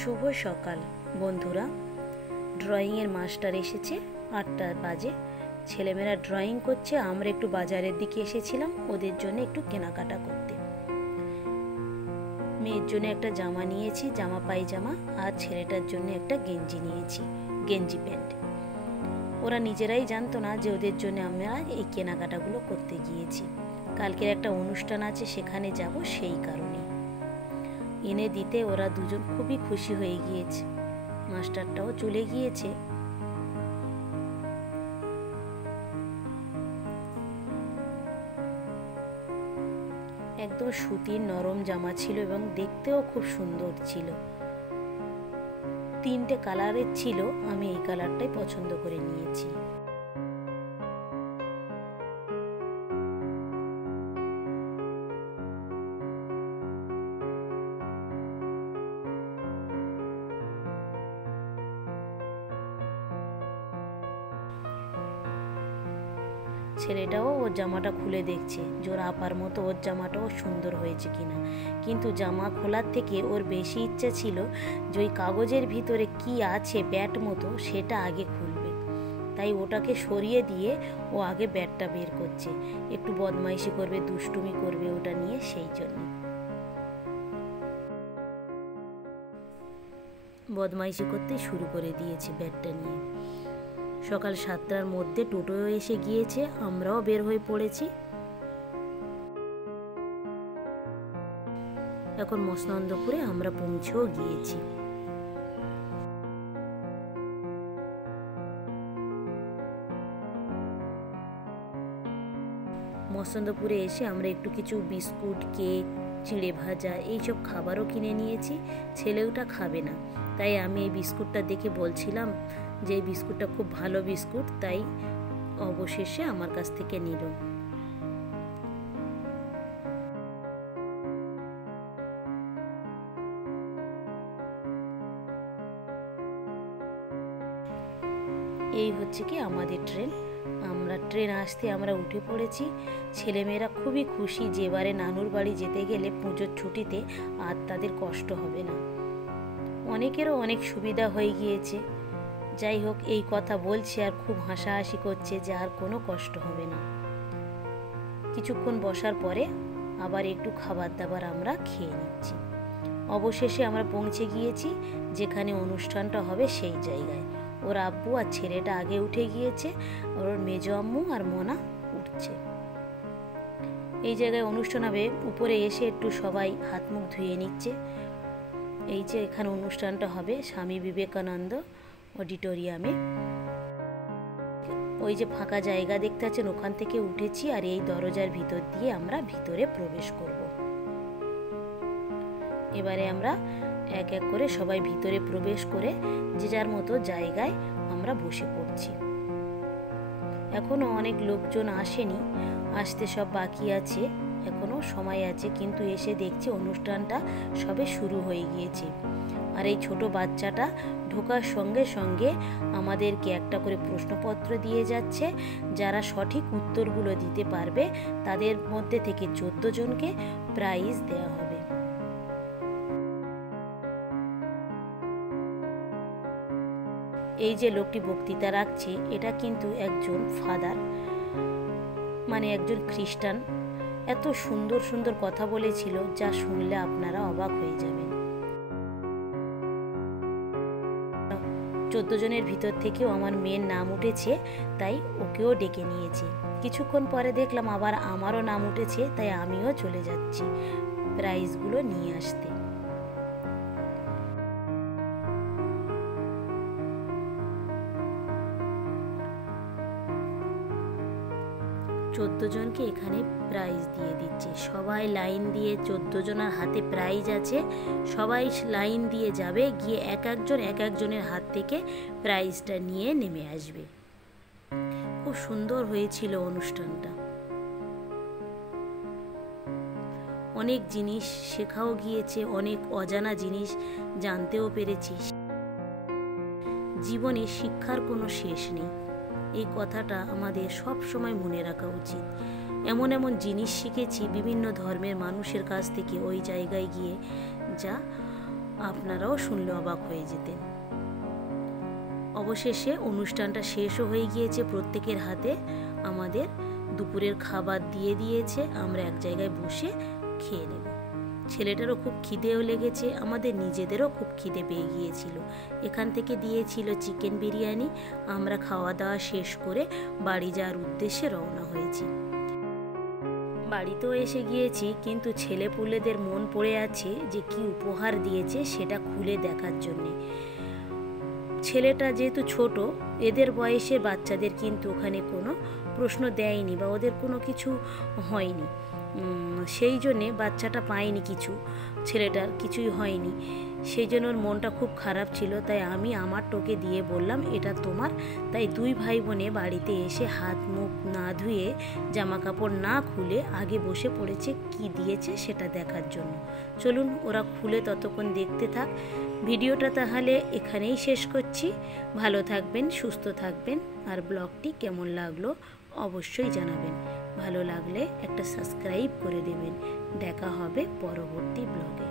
শুভ সকাল বন্ধুরা। ড্রয়িংয়ের মাস্টার এসেছে, 8টা বাজে। ছেলেমেয়েরা ড্রয়িং করছে, আমরা একটু বাজারের দিকে এসেছিলাম ওদের জন্য একটু কেনাকাটা করতে। মেয়ের জন্য একটা জামা নিয়েছি, জামা পায়জামা, আর ছেলেটার জন্য একটা গেঞ্জি নিয়েছি, গেঞ্জি প্যান্ট। ওরা নিজেরাই জানতো না যে ওদের জন্য আমরা এই কেনাকাটাগুলো করতে গিয়েছি। কালকের একটা অনুষ্ঠান আছে, সেখানে যাব, সেই কারণে এনে দিতে ওরা দুজন খুবই খুশি হয়ে গিয়েছে। মাস্টারটাও চলে গিয়েছে। একদম সুতির নরম জামা ছিল এবং দেখতেও খুব সুন্দর ছিল। 3টে কালারের ছিল, আমি এই কালারটাই পছন্দ করে নিয়েছি। ছেলেটাও ওর জামাটা খুলে দেখছে, জোর আপার মতো ওর জামাটাও সুন্দর হয়েছে কিনা। কিন্তু জামা খোলার থেকে ওর বেশি ইচ্ছা ছিল যে ওই কাগজের ভিতরে কি আছে ব্যাট মতো, সেটা আগে খুলবে। তাই ওটাকে সরিয়ে দিয়ে ও আগে ব্যাটটা বের করছে, একটু বদমাইশি করবে, দুষ্টুমি করবে ওটা নিয়ে, সেই জন্য বদমাইশি করতে শুরু করে দিয়েছে ব্যাটটা নিয়ে। সকাল 7টার মধ্যে টোটো এসে গিয়েছে, আমরাও বের হয়ে পড়েছি। এখন মসনন্দপুরে আমরা পৌঁছেও গিয়েছি। মসনন্দপুরে এসে আমরা একটু কিছু বিস্কুট, কেক, চিড়ে ভাজা এইসব খাবারও কিনে নিয়েছি। ছেলেটা খাবে না, তাই আমি এই বিস্কুটটা দেখে বলছিলাম যে এই বিস্কুটটা খুব ভালো বিস্কুট, তাই অবশেষে আমার কাছ থেকে নিল। এই হচ্ছে কি আমাদের ট্রেন। আমরা ট্রেন আসতে আমরা উঠে পড়েছি। ছেলেমেয়েরা খুবই খুশি যে এবারে নানুর বাড়ি যেতে গেলে পুজোর ছুটিতে আর তাদের কষ্ট হবে না। অনেকেরও অনেক সুবিধা হয়ে গিয়েছে। যাই হোক, এই কথা বলছে আর খুব হাসাহাসি করছে যে আর কোনো কষ্ট হবে না। কিছুক্ষণ বসার পরে আবার একটু খাবার দাবার আমরা খেয়ে নিচ্ছি। অবশেষে আমরা পৌঁছে গিয়েছি যেখানে অনুষ্ঠানটা হবে সেই জায়গায়। ওর আব্বু আর ছেলেটা আগে উঠে গিয়েছে, ওর মেজো আম্মু আর মোনা উঠছে। এই জায়গায় অনুষ্ঠান হবে। উপরে এসে একটু সবাই হাত মুখ ধুয়ে নিচ্ছে। এই যে এখানে অনুষ্ঠানটা হবে স্বামী বিবেকানন্দ অডিটোরিয়ামে। ওই যে ফাঁকা জায়গা দেখতে পাচ্ছেন, ওখান থেকে উঠেছি আর এই দরজার ভিতর দিয়ে আমরা ভিতরে প্রবেশ করব। এবারে আমরা এক এক করে সবাই ভিতরে প্রবেশ করে যে যার মতো জায়গায় আমরা বসে পড়ছি। এখনো অনেক লোকজন আসেনি, আসতে সব বাকি আছে, এখনো সময় আছে, কিন্তু এসে দেখছি অনুষ্ঠানটা সবে শুরু হয়ে গিয়েছে। আর এই ছোট বাচ্চাটা ঢোকার সঙ্গে সঙ্গে আমাদেরকে একটা করে প্রশ্নপত্র দিয়ে যাচ্ছে। যারা সঠিক উত্তরগুলো দিতে পারবে তাদের মধ্যে থেকে 14 জনকে প্রাইজ দেওয়া হবে। এই যে লোকটি বক্তৃতা রাখছে, এটা কিন্তু একজন ফাদার, মানে একজন খ্রিস্টান। এত সুন্দর সুন্দর কথা বলেছিল যা শুনলে আপনারা অবাক হয়ে যাবেন। 14 জনের ভিতর থেকেও আমার মেয়ের নাম উঠেছে, তাই ওকেও ডেকে নিয়েছি। কিছুক্ষণ পরে দেখলাম আবার আমারও নাম উঠেছে, তাই আমিও চলে যাচ্ছি প্রাইজগুলো নিয়ে আসতে। 14 জনকে এখানে প্রাইজ দিয়ে দিচ্ছে। সবাই লাইন দিয়ে, 14 জনের হাতে প্রাইজ আছে, সবাই লাইন দিয়ে যাবে, গিয়ে এক একজনের হাত থেকে প্রাইজটা নিয়ে নেমে আসবে। খুব সুন্দর হয়েছিল অনুষ্ঠানটা। অনেক জিনিস শেখাও গিয়েছে, অনেক অজানা জিনিস জানতেও পেরেছি। জীবনে শিক্ষার কোনো শেষ নেই, এই কথাটা আমাদের সব সময় মনে রাখা উচিত। এমন এমন জিনিস শিখেছি বিভিন্ন ধর্মের মানুষের কাছ থেকে ওই জায়গায় গিয়ে, যা আপনারাও শুনলে অবাক হয়ে যেতেন। অবশেষে অনুষ্ঠানটা শেষও হয়ে গিয়েছে, প্রত্যেকের হাতে আমাদের দুপুরের খাবার দিয়ে দিয়েছে, আমরা এক জায়গায় বসে খেয়ে নেব। ছেলেটারও খুব খিদেও লেগেছে, আমাদের নিজেদেরও খুব খিদে পেয়ে গিয়েছিল। এখান থেকে দিয়েছিল চিকেন বিরিয়ানি। আমরা খাওয়া দাওয়া শেষ করে বাড়ি যাওয়ার উদ্দেশ্যে রওনা হয়েছি। বাড়িতেও এসে গিয়েছি, কিন্তু ছেলেপুলেদের মন পড়ে আছে যে কি উপহার দিয়েছে সেটা খুলে দেখার জন্যে। ছেলেটা যেহেতু ছোট, এদের বয়সের বাচ্চাদের কিন্তু ওখানে কোনো প্রশ্ন দেয়নি বা ওদের কোনো কিছু হয়নি, সেই জন্যে বাচ্চাটা পায়নি কিছু, ছেলেটার কিছুই হয়নি, সেই জন্য ওর মনটা খুব খারাপ ছিল। তাই আমি আমার টোকে দিয়ে বললাম এটা তোমার। তাই দুই ভাই বোনে বাড়িতে এসে হাত মুখ না ধুয়ে, জামা কাপড় না খুলে আগে বসে পড়েছে কি দিয়েছে সেটা দেখার জন্য। চলুন ওরা খুলে ততক্ষণ দেখতে থাক। ভিডিওটা তাহলে এখানেই শেষ করছি। ভালো থাকবেন, সুস্থ থাকবেন, আর ব্লগটি কেমন লাগলো অবশ্যই জানাবেন। ভালো লাগলে একটা সাবস্ক্রাইব করে দেবেন। দেখা হবে পরবর্তী ব্লগে।